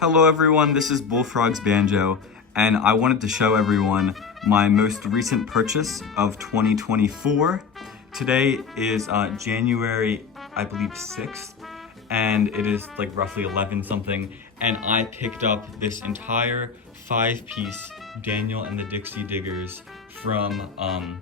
Hello everyone, this is Bullfrog's Banjo, and I wanted to show everyone my most recent purchase of 2024. Today is January, I believe 6th, and it is like roughly 11 something, and I picked up this entire 5-piece Daniel and the Dixie Diggers from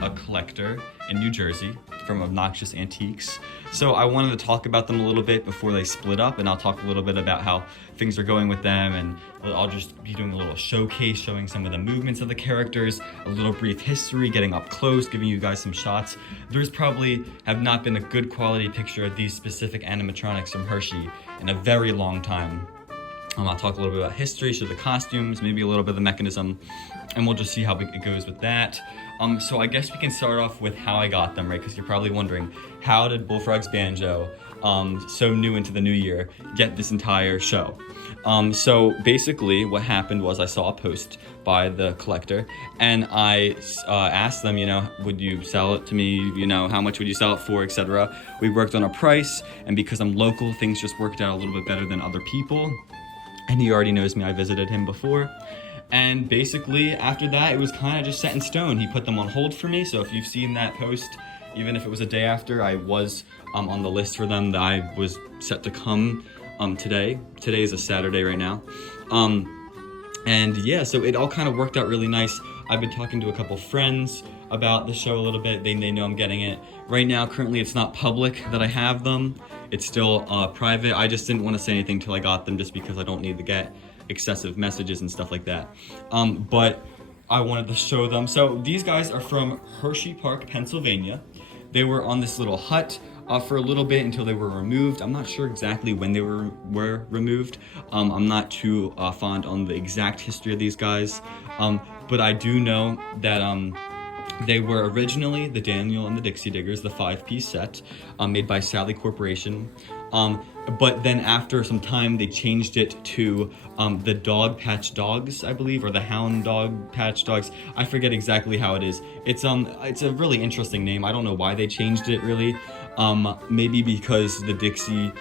a collector in New Jersey from Obnoxious Antiques. So I wanted to talk about them a little bit before they split up, and I'll talk a little bit about how things are going with them, and I'll just be doing a little showcase showing some of the movements of the characters, a little brief history, getting up close, giving you guys some shots. There's probably have not been a good quality picture of these specific animatronics from Hershey in a very long time. I'll talk a little bit about history, show the costumes, maybe a little bit of the mechanism, and we'll just see how it goes with that. So I guess we can start off with how I got them, right? Because you're probably wondering, how did Bullfrog's Banjo, so new into the new year, get this entire show? So basically what happened was I saw a post by the collector, and I asked them, would you sell it to me? How much would you sell it for, etc. We worked on a price, and because I'm local, things just worked out a little bit better than other people. And he already knows me, I visited him before. And basically, after that, it was kind of just set in stone. He put them on hold for me, so if you've seen that post, even if it was a day after, I was on the list for them that I was set to come today. Today is a Saturday right now. And yeah, so it all kind of worked out really nice. I've been talking to a couple friends about the show a little bit. They know I'm getting it. Right now, currently, it's not public that I have them. It's still private. I just didn't want to say anything till I got them, just because I don't need to get excessive messages and stuff like that. But I wanted to show them. So these guys are from Hershey Park, Pennsylvania. They were on this little hut for a little bit until they were removed. I'm not sure exactly when they were removed. I'm not too fond on the exact history of these guys. But I do know that they were originally the Daniel and the Dixie Diggers, the 5-piece set, made by Sally Corporation. But then after some time, they changed it to the Dogpatch Dawgs, I believe, or the Dogpatch Dawgs. I forget exactly how it is. It's a really interesting name. I don't know why they changed it, really. Maybe because the Dixie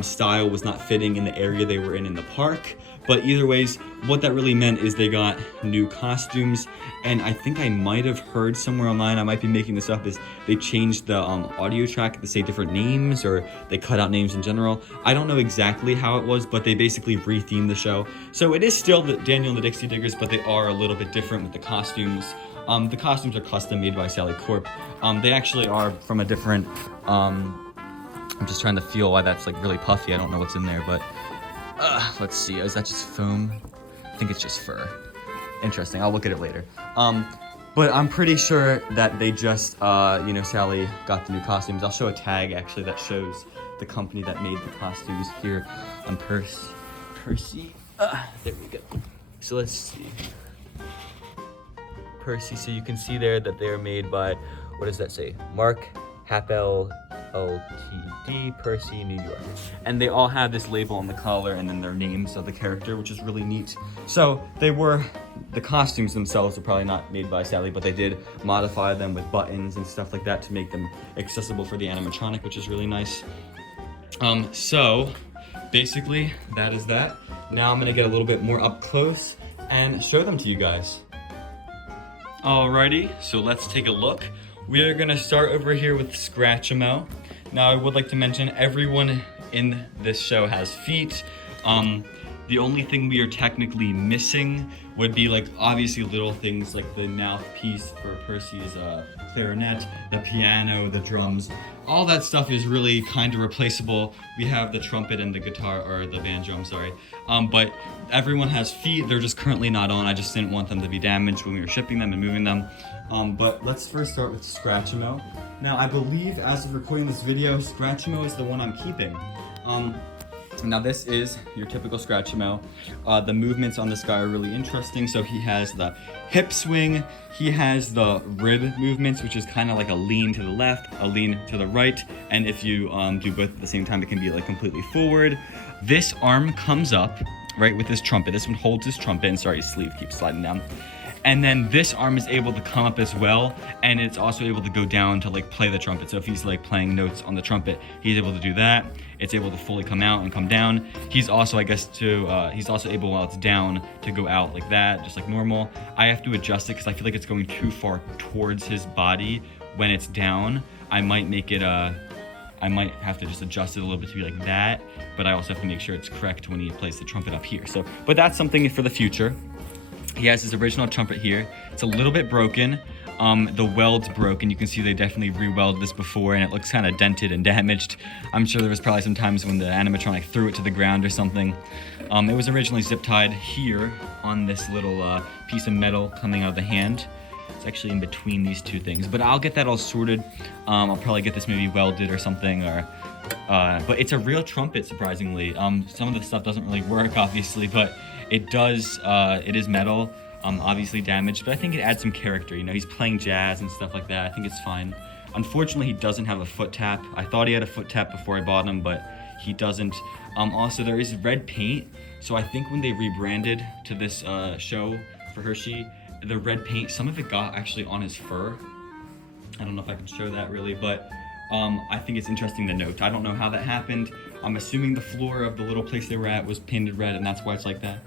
style was not fitting in the area they were in the park. But either ways, what that really meant is they got new costumes, and I think I might have heard somewhere online, I might be making this up, is they changed the audio track to say different names, or they cut out names in general. I don't know exactly how it was, but they basically re-themed the show. So it is still the Daniel and the Dixie Diggers, but they are a little bit different with the costumes. The costumes are custom made by Sally Corp. They actually are from a different, I'm just trying to feel why that's like really puffy. I don't know what's in there, but let's see, is that just foam? I think it's just fur. Interesting, I'll look at it later. But I'm pretty sure that they just, Sally got the new costumes. I'll show a tag actually that shows the company that made the costumes here on Percy. There we go. So let's see. Percy, so you can see there that they're made by, what does that say? Mark Happel Ltd, Percy, New York. And they all have this label on the collar and then their names of the character, which is really neat. So the costumes themselves are probably not made by Sally, but they did modify them with buttons and stuff like that to make them accessible for the animatronic, which is really nice. So basically that is that. Now I'm gonna get a little bit more up close and show them to you guys. Alrighty, so let's take a look. We are gonna start over here with Scratchmo. Now I would like to mention everyone in this show has feet. The only thing we are technically missing would be like obviously little things like the mouthpiece for Percy's clarinet, the piano, the drums. All that stuff is really kind of replaceable. We have the trumpet and the guitar, or the banjo, I'm sorry. But everyone has feet, they're just currently not on. I just didn't want them to be damaged when we were shipping them and moving them. But let's first start with Scratchmo. Now I believe as of recording this video, Scratchmo is the one I'm keeping. Now this is your typical Scratchmo. The movements on this guy are really interesting. So he has the hip swing, he has the rib movements, which is kind of like a lean to the left, a lean to the right, and if you do both at the same time, it can be like completely forward. This arm comes up, right, with his trumpet. This one holds his trumpet, and sorry, his sleeve keeps sliding down. And then this arm is able to come up as well, and it's also able to go down to like play the trumpet. So if he's like playing notes on the trumpet, he's able to do that. It's able to fully come out and come down. He's also, I guess, he's also able, while it's down, to go out like that, just like normal. I have to adjust it because I feel like it's going too far towards his body when it's down. I might make it, I might have to just adjust it a little bit to be like that, but I also have to make sure it's correct when he plays the trumpet up here. So, but that's something for the future. He has his original trumpet here. It's a little bit broken. The weld's broken. You can see they definitely re-welded this before, and it looks kind of dented and damaged. I'm sure there was probably some times when the animatronic threw it to the ground or something. It was originally zip tied here on this little piece of metal coming out of the hand. It's actually in between these two things, but I'll get that all sorted. I'll probably get this maybe welded or something, or but it's a real trumpet, surprisingly. Some of the stuff doesn't really work, obviously, but it does. It is metal, obviously damaged, but I think it adds some character. You know, he's playing jazz and stuff like that. I think it's fine. Unfortunately, he doesn't have a foot tap. I thought he had a foot tap before I bought him, but he doesn't. Also, there is red paint, so I think when they rebranded to this show for Hershey, the red paint, some of it got actually on his fur. I don't know if I can show that really, but I think it's interesting to note. I don't know how that happened. I'm assuming the floor of the little place they were at was painted red, and that's why it's like that.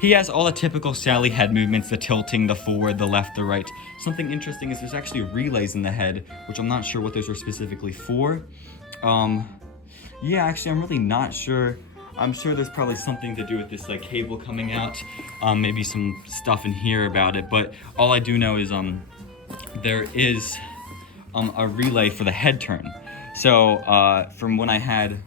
He has all the typical Sally head movements, the tilting, the forward, the left, the right. Something interesting is there's actually relays in the head, which I'm not sure what those are specifically for. Yeah, actually, I'm really not sure. I'm sure there's probably something to do with this like cable coming out. Maybe some stuff in here about it, but all I do know is there is a relay for the head turn. So from when I had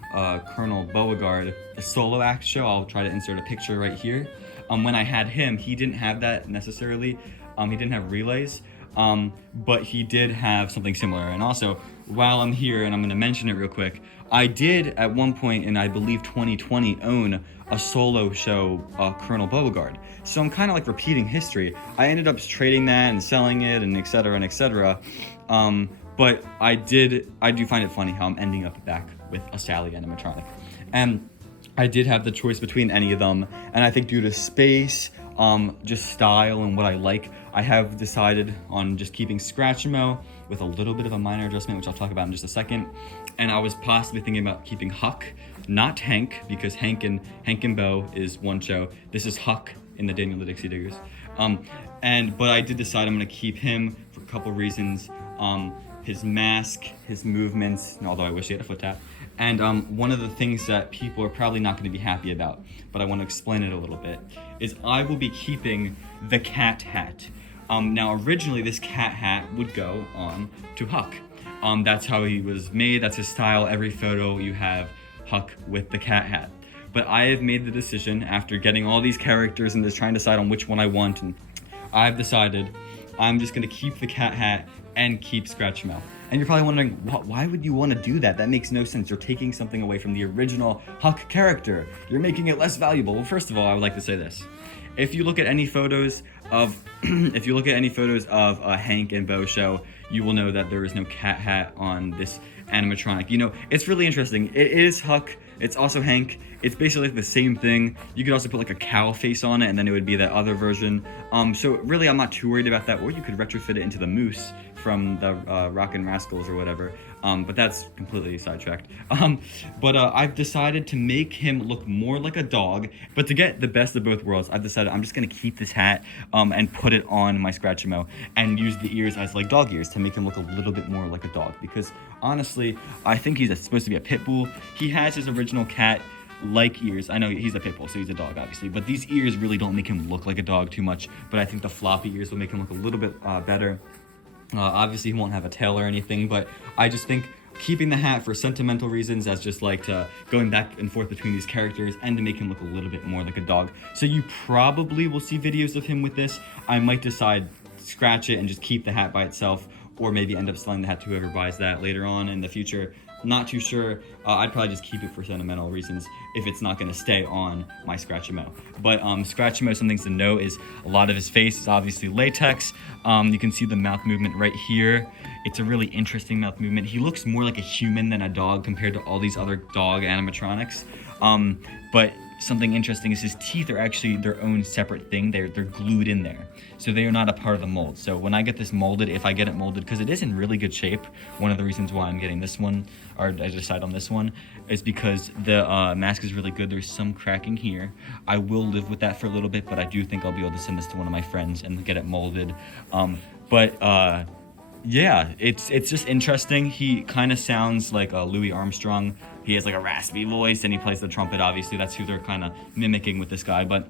Colonel Beauregard, the solo act show, I'll try to insert a picture right here. When I had him, he didn't have that necessarily. He didn't have relays, but he did have something similar. And also, while I'm here, and I'm gonna mention it real quick, I did at one point in I believe 2020 own a solo show, Colonel Beauregard. So I'm kind of like repeating history. I ended up trading that and selling it and et cetera and et cetera. But I do find it funny how I'm ending up back with a Sally animatronic. And I did have the choice between any of them. And I think due to space, just style and what I like, I have decided on just keeping Scratchmo with a little bit of a minor adjustment, which I'll talk about in just a second. And I was possibly thinking about keeping Huck, not Hank, because Hank and Bo is one show. This is Huck in the Daniel the Dixie Diggers. But I did decide I'm gonna keep him for a couple reasons. His mask, his movements, although I wish he had a foot tap. And one of the things that people are probably not gonna be happy about, but I wanna explain it a little bit, is I will be keeping the cat hat. Now originally this cat hat would go on to Huck. That's how he was made, that's his style. Every photo you have Huck with the cat hat. But I have made the decision after getting all these characters and just trying to decide on which one I want, and I've decided I'm just gonna keep the cat hat and keep Scratchmo. And you're probably wondering, why would you want to do that? That makes no sense. You're taking something away from the original Huck character. You're making it less valuable. Well, first of all, I would like to say this. If you look at any photos of a Hank and Bo show, you will know that there is no cat hat on this animatronic. You know, it's really interesting. It is Huck. It's also Hank. It's basically like the same thing. You could also put like a cow face on it, and then it would be that other version. So really, I'm not too worried about that. Or you could retrofit it into the moose from the Rockin' Rascals or whatever. But that's completely sidetracked. I've decided to make him look more like a dog. But to get the best of both worlds, I've decided I'm just gonna keep this hat and put it on my Scratchmo and use the ears as like dog ears to make him look a little bit more like a dog. Because honestly, I think he's supposed to be a pit bull. He has his original cat-like ears. I know he's a pit bull, so he's a dog, obviously. But these ears really don't make him look like a dog too much. But I think the floppy ears will make him look a little bit better. Obviously, he won't have a tail or anything, but I just think keeping the hat for sentimental reasons, as just like going back and forth between these characters, and to make him look a little bit more like a dog. So you probably will see videos of him with this. I might decide scratch it and just keep the hat by itself, or maybe end up selling the hat to whoever buys that later on in the future. Not too sure. I'd probably just keep it for sentimental reasons if it's not going to stay on my Scratchmo. But Scratchmo, some things to know is a lot of his face is obviously latex. You can see the mouth movement right here. It's a really interesting mouth movement. He looks more like a human than a dog compared to all these other dog animatronics. But something interesting is his teeth are actually their own separate thing. They're glued in there, so they are not a part of the mold. So when I get this molded, if I get it molded, because it is in really good shape, one of the reasons why I'm getting this one, or I decided on this one, is because the mask is really good. There's some cracking here. I will live with that for a little bit, but I do think I'll be able to send this to one of my friends and get it molded. Yeah, it's just interesting. He kind of sounds like Louis Armstrong. He has like a raspy voice, and he plays the trumpet. Obviously, that's who they're kind of mimicking with this guy. But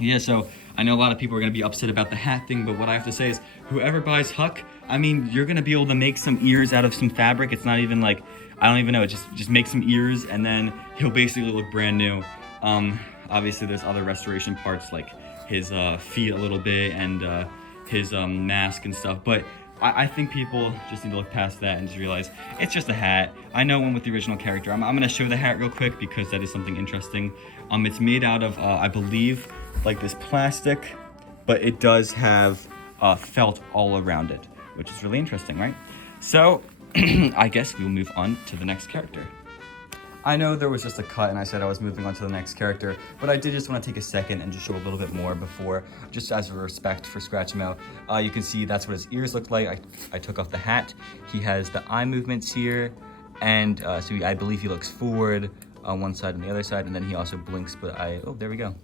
yeah, so I know a lot of people are gonna be upset about the hat thing, but what I have to say is, whoever buys Huck, I mean, you're gonna be able to make some ears out of some fabric. It's not even like, I don't even know. Just make some ears, and then he'll basically look brand new. Obviously, there's other restoration parts like his feet a little bit and his mask and stuff, but I think people just need to look past that and just realize it's just a hat. I know one with the original character. I'm gonna show the hat real quick because that is something interesting. It's made out of, I believe, like this plastic, but it does have felt all around it, which is really interesting, right? So, I guess we'll move on to the next character. I know there was just a cut and I said I was moving on to the next character, but I did just want to take a second and just show a little bit more before, just as a respect for Scratchmo. You can see that's what his ears look like. I took off the hat. He has the eye movements here, and so I believe he looks forward on one side and the other side, and then he also blinks, but oh, there we go.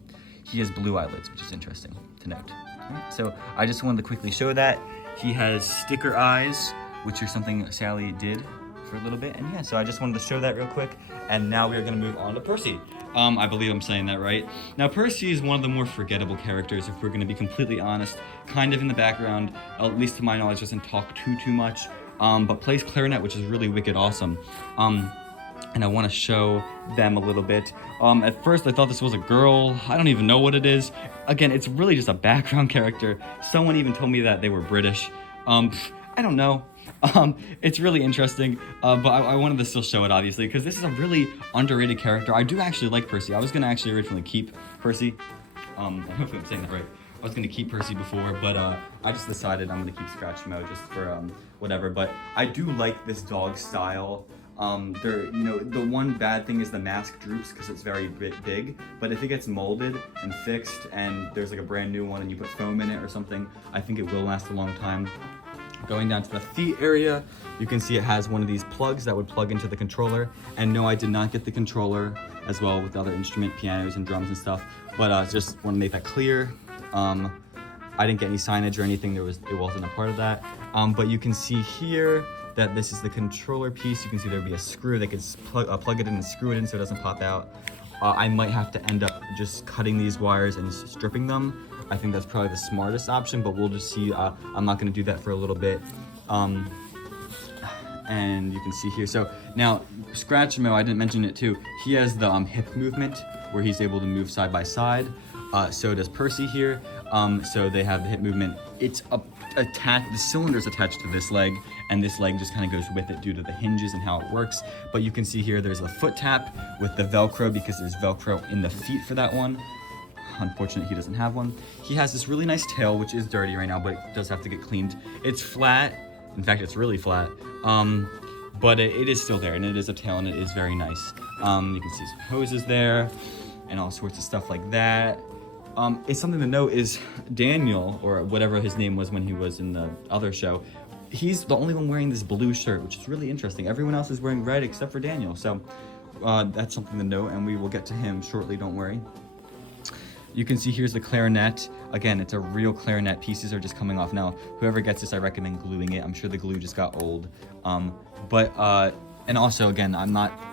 He has blue eyelids, which is interesting to note. Right, so I just wanted to quickly show that. He has sticker eyes, which are something Sally did for a little bit, and yeah, so I just wanted to show that real quick. And now we are going to move on to Percy. I believe I'm saying that right. Now, Percy is one of the more forgettable characters, if we're going to be completely honest. Kind of in the background, at least to my knowledge, doesn't talk too much, but plays clarinet, which is really wicked awesome. And I want to show them a little bit. At first, I thought this was a girl. I don't even know what it is. Again, it's really just a background character. Someone even told me that they were British. I don't know. It's really interesting, but I wanted to still show it, obviously, because this is a really underrated character. I do actually like Percy. I was going to actually originally keep Percy. Hopefully I'm saying that right. I was going to keep Percy before, but I just decided I'm going to keep Scratchmo just for whatever. But I do like this dog style. The one bad thing is the mask droops because it's very big, but if it gets molded and fixed and there's like a brand new one and you put foam in it or something, I think it will last a long time. Going down to the feet area, you can see it has one of these plugs that would plug into the controller. And no, I did not get the controller as well with the other instrument, pianos and drums and stuff, but just want to make that clear. I didn't get any signage or anything. It wasn't a part of that. But you can see here that this is the controller piece. You can see there'd be a screw that could plug it in and screw it in so it doesn't pop out. I might have to end up just cutting these wires and stripping them. I think that's probably the smartest option, but we'll just see. I'm not gonna do that for a little bit. And you can see here, so now Scratchmo, I didn't mention it too, he has the hip movement where he's able to move side by side. So does Percy here. So they have the hip movement. It's attached, the cylinder's attached to this leg, and this leg just kind of goes with it due to the hinges and how it works. But you can see here there's a foot tap with the Velcro because there's Velcro in the feet for that one. Unfortunately, he doesn't have one. He has this really nice tail, which is dirty right now, but it does have to get cleaned. It's flat. In fact, it's really flat. But it is still there, and it is a tail, and it is very nice. You can see some hoses there, and all sorts of stuff like that. It's something to note is Daniel, or whatever his name was when he was in the other show, he's the only one wearing this blue shirt, which is really interesting. Everyone else is wearing red except for Daniel. So that's something to note, and we will get to him shortly, don't worry. You can see here's the clarinet. Again, it's a real clarinet. Pieces are just coming off. Now, whoever gets this, I recommend gluing it. I'm sure the glue just got old. And also, again,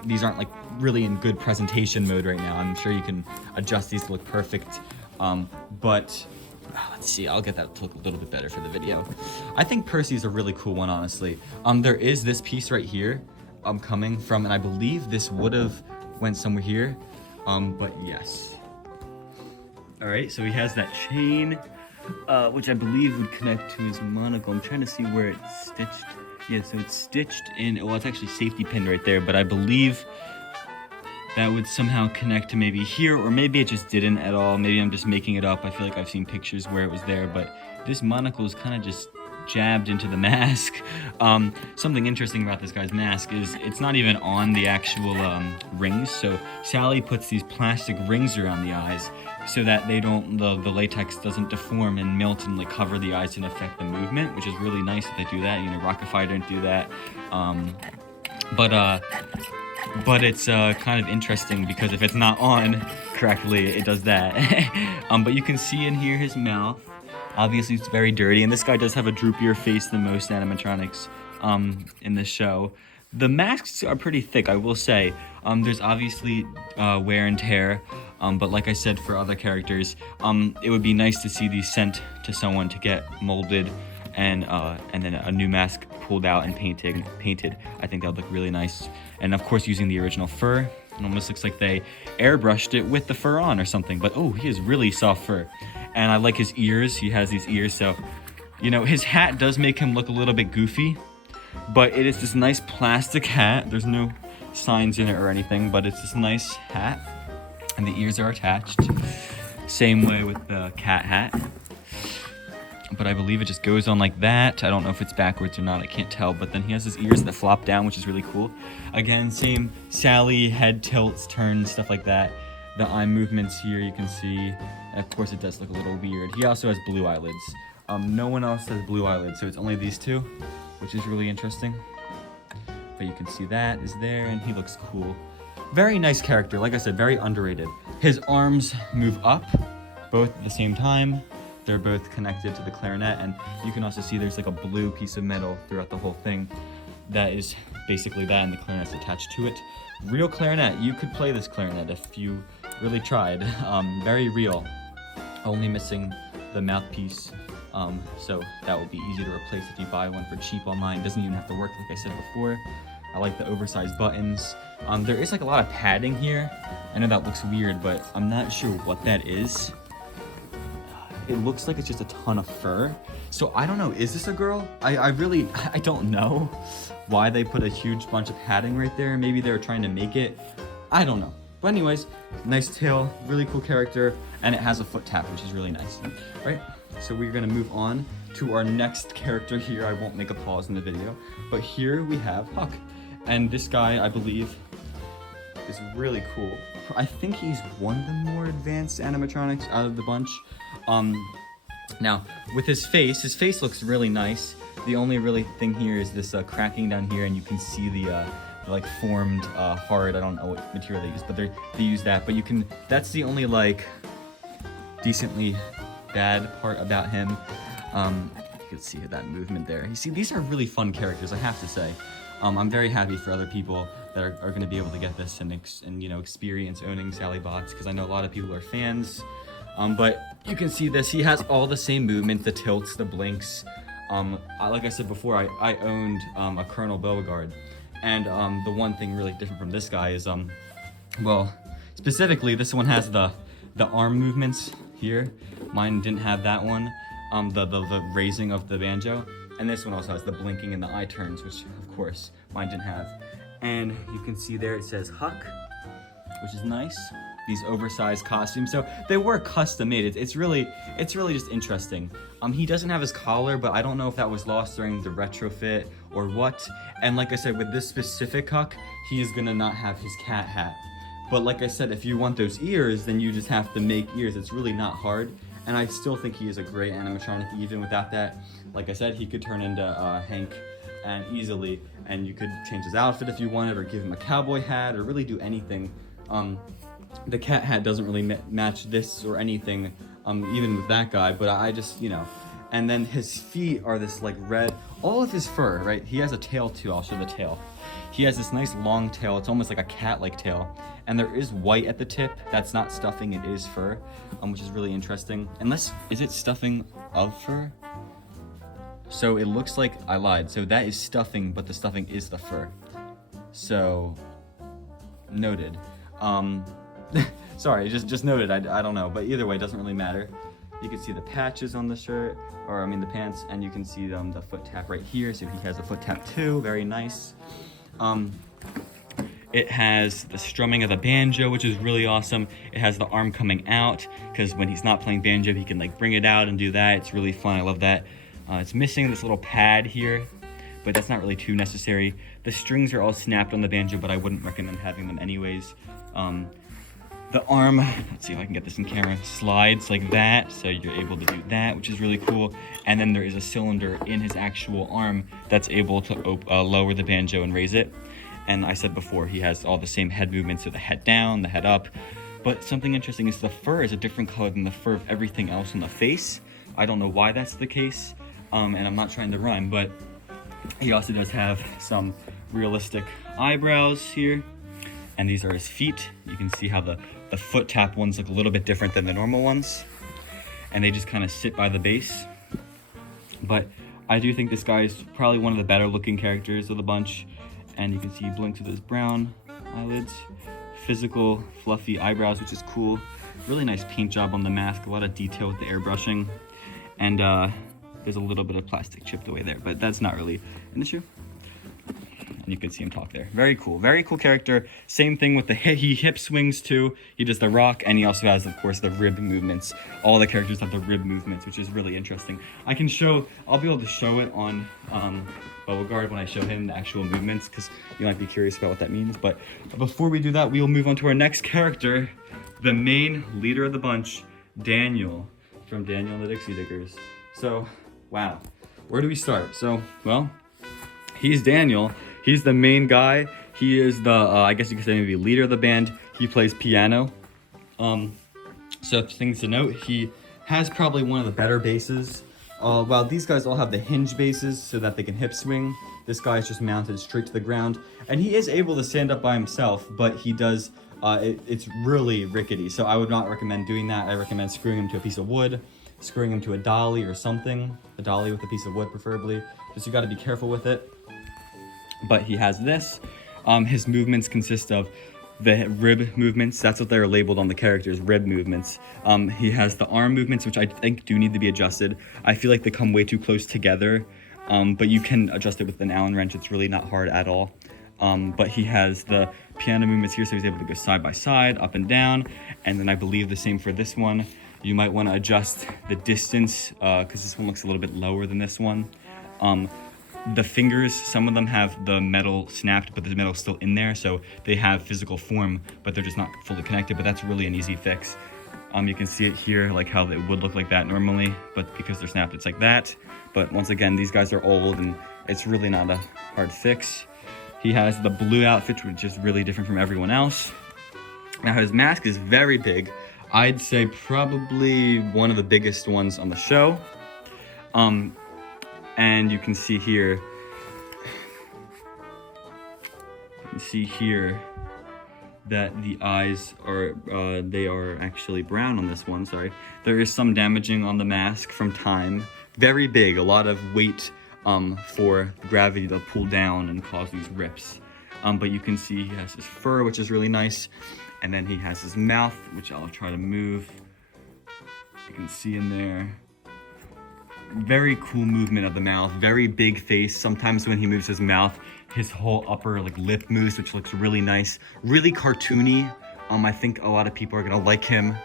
these aren't like really in good presentation mode right now. I'm sure you can adjust these to look perfect. Let's see, I'll get that to look a little bit better for the video. I think Percy's a really cool one, honestly. There is this piece right here coming from, and I believe this would have went somewhere here, but yes. All right, so he has that chain, which I believe would connect to his monocle. I'm trying to see where it's stitched. Yeah, so it's stitched in, well, it's actually safety pinned right there, but I believe that would somehow connect to maybe here, or maybe it just didn't at all. Maybe I'm just making it up. I feel like I've seen pictures where it was there, but this monocle is kind of just jabbed into the mask. Something interesting about this guy's mask is it's not even on the actual rings. So Sally puts these plastic rings around the eyes so that they don't, the latex doesn't deform and melt and like cover the eyes and affect the movement, which is really nice that they do that. You know, Rockafire didn't do that. But it's kind of interesting because if it's not on correctly, it does that. But you can see and hear his mouth. Obviously, it's very dirty, and this guy does have a droopier face than most animatronics in this show. The masks are pretty thick, I will say. There's obviously wear and tear, but like I said, for other characters, it would be nice to see these sent to someone to get molded and then a new mask pulled out and painted. I think that would look really nice. And of course, using the original fur, it almost looks like they airbrushed it with the fur on or something. But oh, he has really soft fur. And I like his ears. He has these ears, so, you know, his hat does make him look a little bit goofy, but it is this nice plastic hat. There's no signs in it or anything, but it's this nice hat, and the ears are attached. Same way with the cat hat. But I believe it just goes on like that. I don't know if it's backwards or not, I can't tell, but then he has his ears that flop down, which is really cool. Again, same Sally, head tilts, turns, stuff like that. The eye movements here, you can see. And of course, it does look a little weird. He also has blue eyelids. No one else has blue eyelids, so it's only these two, which is really interesting. But you can see that is there, and he looks cool. Very nice character. Like I said, very underrated. His arms move up, both at the same time. They're both connected to the clarinet, and you can also see there's like a blue piece of metal throughout the whole thing. That is basically that, and the clarinet's attached to it. Real clarinet. You could play this clarinet if you really tried. Very real. Only missing the mouthpiece. So that will be easy to replace if you buy one for cheap online. Doesn't even have to work, like I said before. I like the oversized buttons. There is like a lot of padding here. I know that looks weird, but I'm not sure what that is. It looks like it's just a ton of fur. So I don't know, is this a girl? I don't know why they put a huge bunch of padding right there. Maybe they were trying to make it. I don't know. But anyways, nice tail, really cool character, and it has a foot tap, which is really nice. Right? So we're gonna move on to our next character here. I won't make a pause in the video, but here we have Huck. And this guy, I believe, is really cool. I think he's one of the more advanced animatronics out of the bunch. Now, with his face looks really nice. The only really thing here is this cracking down here, and you can see the like formed heart. I don't know what material they use, but they use that. But you can, that's the only like decently bad part about him. You can see that movement there. You see, these are really fun characters, I have to say. I'm very happy for other people that are going to be able to get this and you know, experience owning Sally Bots, because I know a lot of people are fans. But you can see this. He has all the same movements, the tilts, the blinks. Like I said before, I owned a Colonel Beauregard, and the one thing really different from this guy is, well, specifically this one has the arm movements here. Mine didn't have that one. The raising of the banjo, and this one also has the blinking and the eye turns, which of course mine didn't have. And you can see there it says Huck, which is nice. These oversized costumes, so they were custom made. It's really just interesting. He doesn't have his collar, but I don't know if that was lost during the retrofit or what. And like I said, with this specific Huck, he is gonna not have his cat hat. But like I said, if you want those ears, then you just have to make ears. It's really not hard. And I still think he is a great animatronic even without that. Like I said, he could turn into Hank and easily, and you could change his outfit if you wanted, or give him a cowboy hat, or really do anything. The cat hat doesn't really match this or anything, even with that guy, but I just, you know. And then his feet are this like red, all of his fur, right? He has a tail too, I'll show the tail. He has this nice long tail, it's almost like a cat-like tail. And there is white at the tip, that's not stuffing, it is fur, which is really interesting. Unless, is it stuffing of fur? So it looks like I lied, so that is stuffing, but the stuffing is the fur. So, noted. Sorry, just noted, I don't know, but either way, it doesn't really matter. You can see the patches on the shirt, or I mean the pants, and you can see the foot tap right here, so he has a foot tap too, very nice. It has the strumming of the banjo, which is really awesome. It has the arm coming out, because when he's not playing banjo, he can like bring it out and do that. It's really fun, I love that. It's missing this little pad here, but that's not really too necessary. The strings are all snapped on the banjo, but I wouldn't recommend having them anyways. The arm, let's see if I can get this in camera, slides like that, so you're able to do that, which is really cool. And then there is a cylinder in his actual arm that's able to lower the banjo and raise it. And I said before, he has all the same head movements, so the head down, the head up. But something interesting is the fur is a different color than the fur of everything else on the face. I don't know why that's the case, and I'm not trying to rhyme, but he also does have some realistic eyebrows here. And these are his feet. You can see how the foot tap ones look a little bit different than the normal ones. And they just kind of sit by the base. But I do think this guy is probably one of the better looking characters of the bunch. And you can see he blinks with his brown eyelids. Physical, fluffy eyebrows, which is cool. Really nice paint job on the mask. A lot of detail with the airbrushing. And there's a little bit of plastic chipped away there, but that's not really an issue. And you can see him talk there. Very cool character. Same thing with the he hip swings too. He does the rock, and he also has, of course, the rib movements. All the characters have the rib movements, which is really interesting. I'll be able to show it on Beauregard when I show him the actual movements, because you might be curious about what that means. But before we do that, we will move on to our next character, the main leader of the bunch, Daniel, from Daniel and the Dixie Diggers. So, wow, where do we start? So, well, he's Daniel. He's the main guy. He is the, I guess you could say maybe leader of the band. He plays piano. So things to note, he has probably one of the better basses. While these guys all have the hinge basses so that they can hip swing, this guy is just mounted straight to the ground. And he is able to stand up by himself, but he does, it's really rickety. So I would not recommend doing that. I recommend screwing him to a piece of wood, screwing him to a dolly or something. A dolly with a piece of wood preferably. Just you gotta be careful with it. But he has this. His movements consist of the rib movements. That's what they're labeled on the characters, rib movements. He has the arm movements, which I think do need to be adjusted. I feel like they come way too close together, but you can adjust it with an Allen wrench. It's really not hard at all. But he has the piano movements here, so he's able to go side by side, up and down. And then I believe the same for this one. You might want to adjust the distance, because this one looks a little bit lower than this one. The fingers, some of them have the metal snapped, but the metal's still in there, so they have physical form, but they're just not fully connected, but that's really an easy fix. You can see it here, like how it would look like that normally, but because they're snapped, it's like that. But once again, these guys are old, and it's really not a hard fix. He has the blue outfit, which is really different from everyone else. Now, his mask is very big. I'd say probably one of the biggest ones on the show. And you can see here, that the eyes are, they are actually brown on this one, sorry. There is some damaging on the mask from time. Very big, a lot of weight for gravity to pull down and cause these rips. But you can see he has his fur, which is really nice. And then he has his mouth, which I'll try to move. You can see in there. Very cool movement of the mouth, very big face. Sometimes when he moves his mouth, his whole upper lip moves, which looks really nice, really cartoony. I think a lot of people are gonna like him,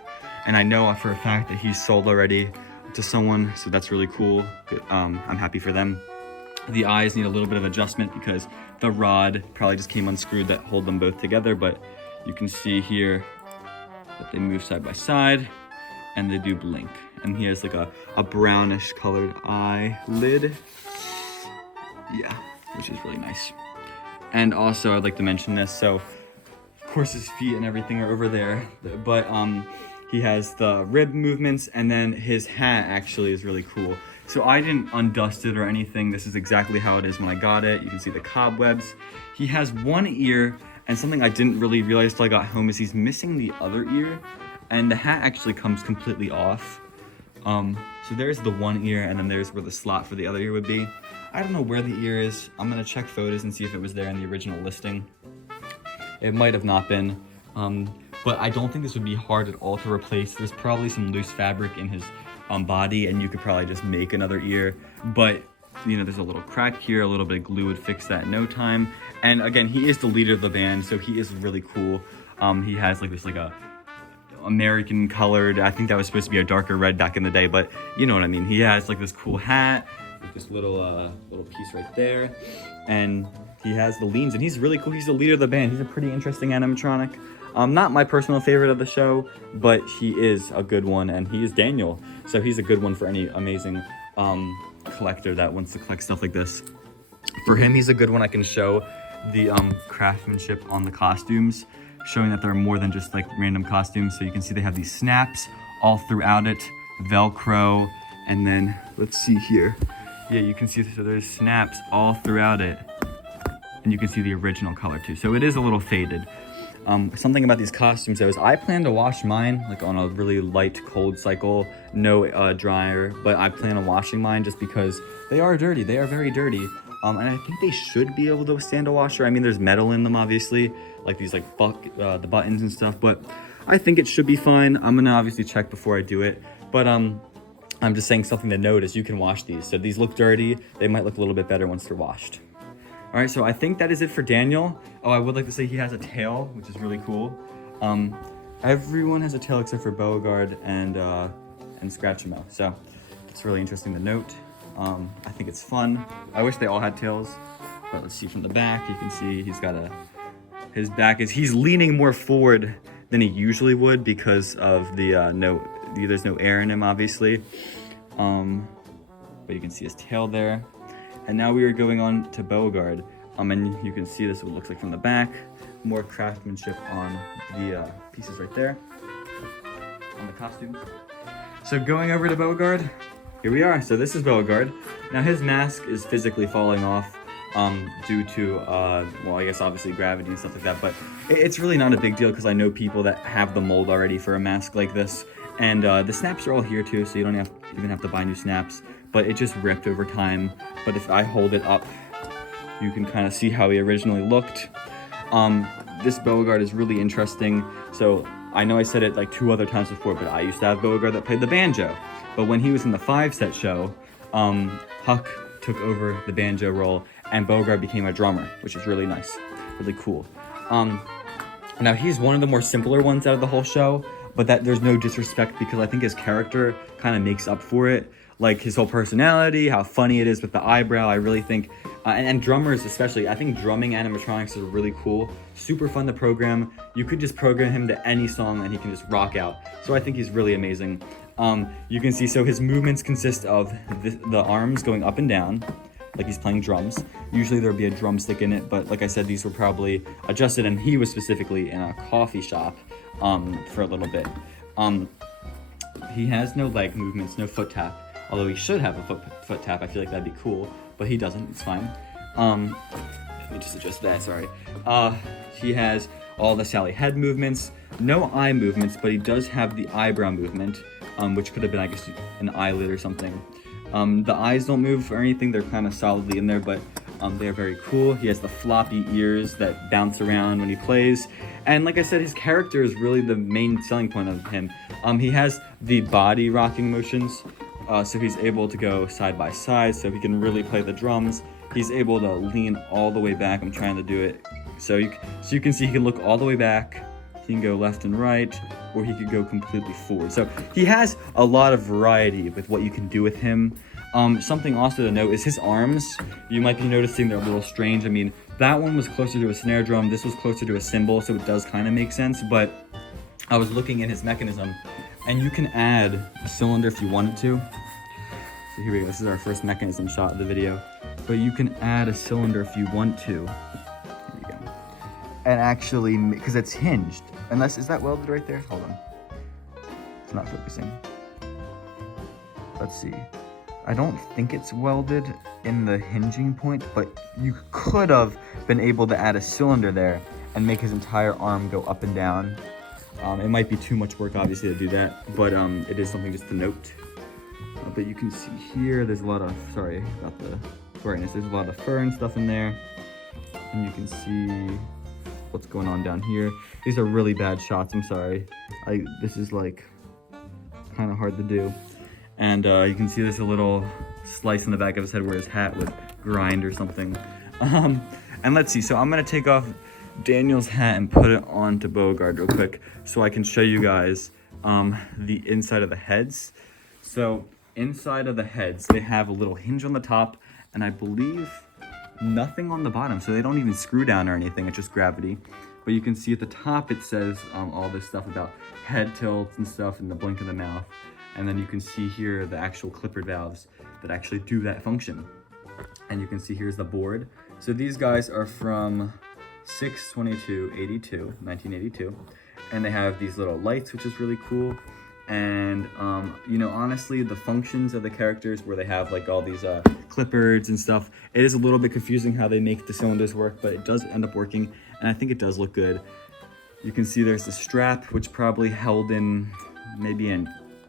and I know for a fact that he's sold already to someone, so that's really cool. I'm happy for them. The eyes need a little bit of adjustment because the rod probably just came unscrewed that hold them both together, but you can see here that they move side by side and they do blink. And he has like a brownish colored eyelid. Yeah, which is really nice. And also I'd like to mention this, so of course his feet and everything are over there, but he has the rib movements, and then his hat actually is really cool. So I didn't undust it or anything. This is exactly how it is when I got it. You can see the cobwebs. He has one ear, and something I didn't really realize till I got home is he's missing the other ear, and the hat actually comes completely off. So there's the one ear, and then there's where the slot for the other ear would be. I don't know where the ear is. I'm gonna check photos and see if it was there in the original listing. It might have not been, but I don't think this would be hard at all to replace. There's probably some loose fabric in his body, and you could probably just make another ear. But you know, there's a little crack here, a little bit of glue would fix that in no time. And again, he is the leader of the band, so he is really cool. He has like this a American colored, I think that was supposed to be a darker red back in the day, but you know what I mean. He has like this cool hat, this little little piece right there, and he has the leans, and he's really cool. He's the leader of the band. He's a pretty interesting animatronic. Not my personal favorite of the show, but he is a good one, and he is Daniel, so he's a good one for any amazing collector that wants to collect stuff like this. For him, he's a good one. I can show the craftsmanship on the costumes, showing that they're more than just like random costumes. So you can see they have these snaps all throughout it, Velcro, and then let's see here. Yeah, you can see so there's snaps all throughout it, and you can see the original color too. So it is a little faded. Something about these costumes though is I plan to wash mine like on a really light cold cycle, no dryer, but I plan on washing mine just because they are dirty. They are very dirty. And I think they should be able to withstand a washer. I mean, there's metal in them, obviously, like these like the buttons and stuff, but I think it should be fine. I'm gonna obviously check before I do it, but I'm just saying something to note is you can wash these. So these look dirty. They might look a little bit better once they're washed. All right, so I think that is it for Daniel. Oh, I would like to say he has a tail, which is really cool. Everyone has a tail except for Beauregard and Scratchmo. So it's really interesting to note. I think it's fun. I wish they all had tails, but let's see from the back. You can see he's got his back he's leaning more forward than he usually would because of there's no air in him, obviously. But you can see his tail there. And now we are going on to Beauregard. And you can see this is what it looks like from the back. More craftsmanship on the pieces right there, on the costume. So going over to Beauregard, here we are. So this is Beauregard. Now his mask is physically falling off due to, well, I guess obviously gravity and stuff like that, but it's really not a big deal because I know people that have the mold already for a mask like this. And the snaps are all here too, so you don't even have to buy new snaps, but it just ripped over time. But if I hold it up, you can kind of see how he originally looked. This Beauregard is really interesting. So I know I said it like 2 other times before, but I used to have Beauregard that played the banjo. But when he was in the 5-set show, Huck took over the banjo role and Beauregard became a drummer, which is really nice, really cool. Now he's one of the more simpler ones out of the whole show, but that there's no disrespect because I think his character kind of makes up for it. Like his whole personality, how funny it is with the eyebrow, I really think, and drummers especially, I think drumming animatronics are really cool, super fun to program. You could just program him to any song and he can just rock out. So I think he's really amazing. You can see, so his movements consist of the arms going up and down, like he's playing drums. Usually there'd be a drumstick in it, but like I said, these were probably adjusted, and he was specifically in a coffee shop for a little bit. He has no leg movements, no foot tap, although he should have a foot tap. I feel like that'd be cool, but he doesn't. It's fine. Let me just adjust that, sorry. He has all the Sally head movements, no eye movements, but he does have the eyebrow movement, which could have been, I guess, an eyelid or something. The eyes don't move or anything, they're kind of solidly in there, but they're very cool. He has the floppy ears that bounce around when he plays. And like I said, his character is really the main selling point of him. He has the body rocking motions, so he's able to go side by side, so he can really play the drums. He's able to lean all the way back. I'm trying to do it. So you can see he can look all the way back. He can go left and right, or he could go completely forward. So he has a lot of variety with what you can do with him. Something also to note is his arms. You might be noticing they're a little strange. I mean, that one was closer to a snare drum. This was closer to a cymbal, so it does kind of make sense. But I was looking at his mechanism, and you can add a cylinder if you wanted to. So here we go. This is our first mechanism shot of the video. But you can add a cylinder if you want to. Here we go. And actually, because it's hinged. Unless, is that welded right there? Hold on. It's not focusing. Let's see. I don't think it's welded in the hinging point, but you could have been able to add a cylinder there and make his entire arm go up and down. It might be too much work, obviously, to do that, but it is something just to note. But you can see here, there's a lot of, sorry about the brightness, there's a lot of fur and stuff in there. And you can see what's going on down here. These are really bad shots, I'm sorry. This is like kind of hard to do. And you can see there's a little slice in the back of his head where his hat would grind or something. And let's see, so I'm gonna take off Daniel's hat and put it onto Beauregard real quick so I can show you guys the inside of the heads. So inside of the heads, they have a little hinge on the top, and I believe nothing on the bottom, so they don't even screw down or anything, it's just gravity. But you can see at the top it says all this stuff about head tilts and stuff and the blink of the mouth. And then you can see here the actual clippered valves that actually do that function. And you can see here's the board. So these guys are from 1982, and they have these little lights, which is really cool. And you know, honestly, the functions of the characters where they have like all these clippers and stuff, it is a little bit confusing how they make the cylinders work, but it does end up working, and I think it does look good. You can see there's the strap, which probably held in maybe an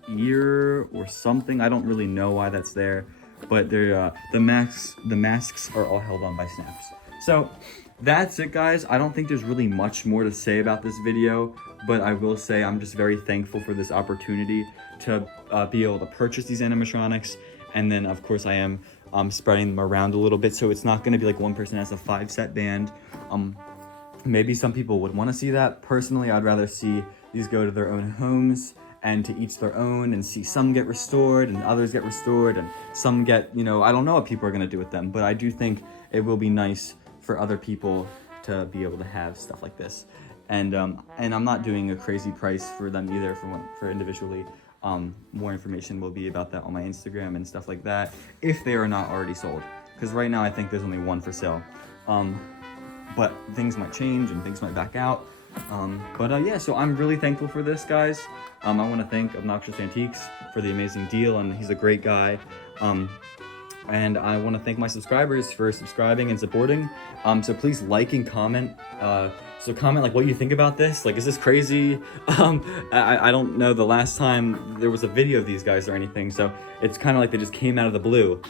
ear or something. I don't really know why that's there, but they're the masks are all held on by snaps. So that's it, guys. I don't think there's really much more to say about this video, but I will say I'm just very thankful for this opportunity to be able to purchase these animatronics. And then of course I am spreading them around a little bit, so it's not going to be like one person has a 5-set band. Maybe some people would want to see that. Personally, I'd rather see these go to their own homes and to each their own, and see some get restored and others get restored and some get, you know, I don't know what people are going to do with them, but I do think it will be nice for other people to be able to have stuff like this. And I'm not doing a crazy price for them either for individually. More information will be about that on my Instagram and stuff like that, if they are not already sold. Because right now I think there's only one for sale. But things might change and things might back out. Yeah, so I'm really thankful for this, guys. I want to thank Obnoxious Antiques for the amazing deal, and he's a great guy. And I want to thank my subscribers for subscribing and supporting. So please like and comment. So comment like what you think about this. Like, is this crazy? I don't know the last time there was a video of these guys or anything, so it's kind of like they just came out of the blue.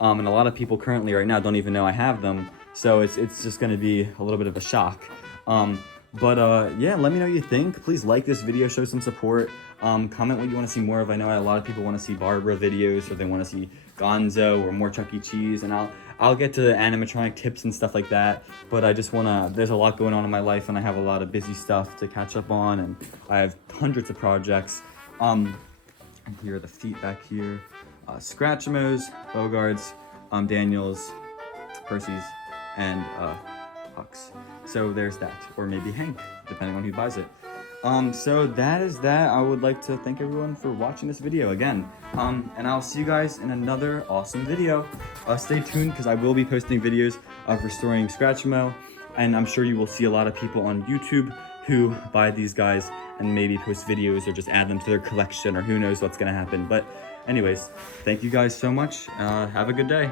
And a lot of people currently right now don't even know I have them, so it's just going to be a little bit of a shock. Yeah, let me know what you think. Please like this video, show some support. Comment what you want to see more of. I know a lot of people want to see Barbara videos, or they want to see Gonzo or more Chuck E. Cheese, and I'll get to the animatronic tips and stuff like that. But I just want to, there's a lot going on in my life, and I have a lot of busy stuff to catch up on, and I have hundreds of projects. And here are the feet back here. Scratchmo's, Bogarts, Daniels, Hershey's, and Huck's. So there's that, or maybe Hank, depending on who buys it. So that is that. I would like to thank everyone for watching this video again. And I'll see you guys in another awesome video. Stay tuned, because I will be posting videos of restoring Scratchmo, and I'm sure you will see a lot of people on YouTube who buy these guys and maybe post videos or just add them to their collection, or who knows what's gonna happen. But anyways, thank you guys so much. Have a good day.